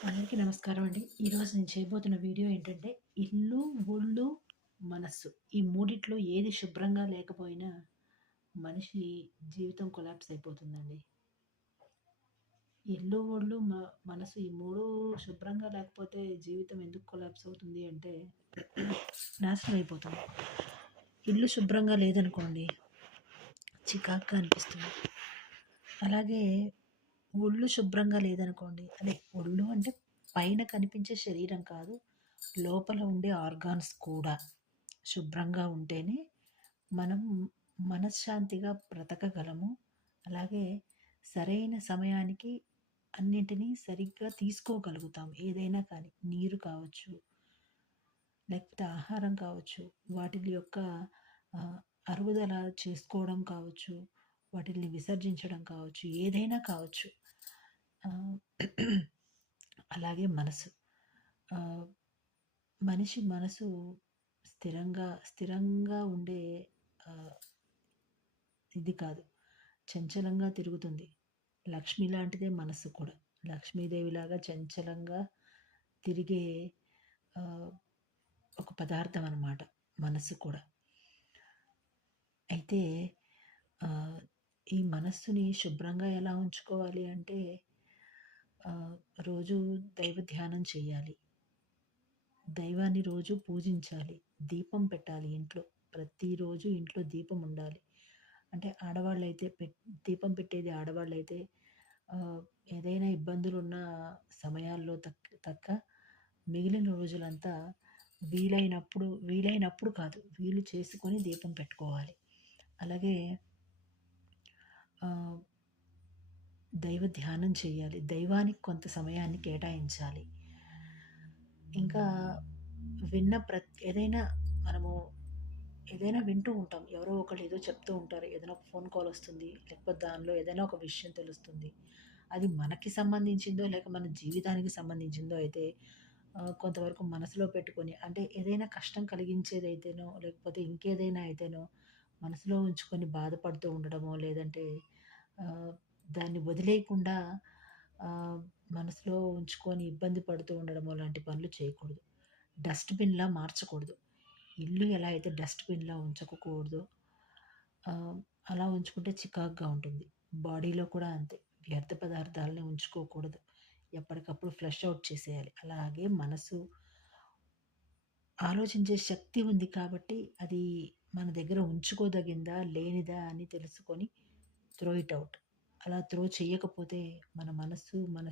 అందరికీ నమస్కారం అండి. ఈరోజు నేను చేయబోతున్న వీడియో ఏంటంటే, ఇల్లు, ఒళ్ళు, మనస్సు ఈ మూడిట్లో ఏది శుభ్రంగా లేకపోయినా మనిషి జీవితం కొలాప్స్ అయిపోతుందండి. ఇల్లు, ఒళ్ళు, మనసు ఈ 3 శుభ్రంగా లేకపోతే జీవితం ఎందుకు కొలాప్స్ అవుతుంది అంటే నాశనం అయిపోతుంది. ఇల్లు శుభ్రంగా లేదనుకోండి, చికాకుగా అనిపిస్తుంది. అలాగే ఒళ్ళు శుభ్రంగా లేదనుకోండి, అదే ఒళ్ళు అంటే పైన కనిపించే శరీరం కాదు, లోపల ఉండే ఆర్గాన్స్ కూడా శుభ్రంగా ఉంటేనే మనం మనశ్శాంతిగా బ్రతకగలము. అలాగే సరైన సమయానికి అన్నిటినీ సరిగ్గా తీసుకోగలుగుతాం. ఏదైనా కానీ నీరు కావచ్చు, లేకపోతే ఆహారం కావచ్చు, వాటి యొక్క ఆహ్, అరుగుదల చేసుకోవడం కావచ్చు, వాటిల్ని విసర్జించడం కావచ్చు, ఏదైనా కావచ్చు. ఆహ్, అలాగే మనసు. ఆహ్, మనిషి మనసు స్థిరంగా ఉండే ఆహ్, ఇది కాదు. చంచలంగా తిరుగుతుంది. లక్ష్మి లాంటిదే మనస్సు కూడా. లక్ష్మీదేవిలాగా చంచలంగా తిరిగే ఆహ్, ఒక పదార్థం అనమాట మనస్సు కూడా. అయితే ఆహ్, ఈ మనస్సుని శుభ్రంగా ఎలా ఉంచుకోవాలి అంటే ఆహ్, రోజు దైవ ధ్యానం చేయాలి. దైవాన్ని రోజు పూజించాలి. దీపం పెట్టాలి ఇంట్లో. ప్రతిరోజు ఇంట్లో దీపం ఉండాలి. అంటే ఆడవాళ్ళైతే దీపం పెట్టేది ఆడవాళ్ళైతే ఆహ్, ఏదైనా ఇబ్బందులున్న సమయాల్లో తక్క మిగిలిన రోజులంతా వీలైనప్పుడు కాదు, వీలు చేసుకొని దీపం పెట్టుకోవాలి. అలాగే ఆహ్, దైవ ధ్యానం చేయాలి. దైవానికి కొంత సమయాన్ని కేటాయించాలి. ఇంకా ఏదైనా మనము ఏదైనా వింటూ ఉంటాం. ఎవరో ఒకళ్ళు ఏదో చెప్తూ ఉంటారు. ఏదైనా ఒక ఫోన్ కాల్ వస్తుంది. లేకపోతే దానిలో ఏదైనా ఒక విషయం తెలుస్తుంది. అది మనకి సంబంధించిందో, లేక మన జీవితానికి సంబంధించిందో అయితే కొంతవరకు మనసులో పెట్టుకొని అంటే ఏదైనా కష్టం కలిగించేదైతేనో, లేకపోతే ఇంకేదైనా అయితేనో మనసులో ఉంచుకొని బాధపడుతూ ఉండడమో, లేదంటే ఆహ్, దాన్ని వదిలేయకుండా ఆహ్, మనసులో ఉంచుకొని ఇబ్బంది పడుతూ ఉండడమో లాంటి పనులు చేయకూడదు. డస్ట్‌బిన్‌లా మార్చకూడదు. ఇల్లు ఎలా అయితే డస్ట్‌బిన్‌లా ఉంచకూడదో ఆహ్, అలా ఉంచుకుంటే చికాకుగా ఉంటుంది. బాడీలో కూడా అంతే. వ్యర్థ పదార్థాలని ఉంచుకోకూడదు. ఎప్పటికప్పుడు ఫ్లష్ ఔట్ చేసేయాలి. అలాగే మనసు ఆలోచించే శక్తి ఉంది కాబట్టి అది మన దగ్గర ఉంచుకోదగిందా? లేనిదా? అని తెలుసుకొని త్రో ఇట్ ఔట్. అలా త్రో చేయకపోతే మన మనస్సు, మన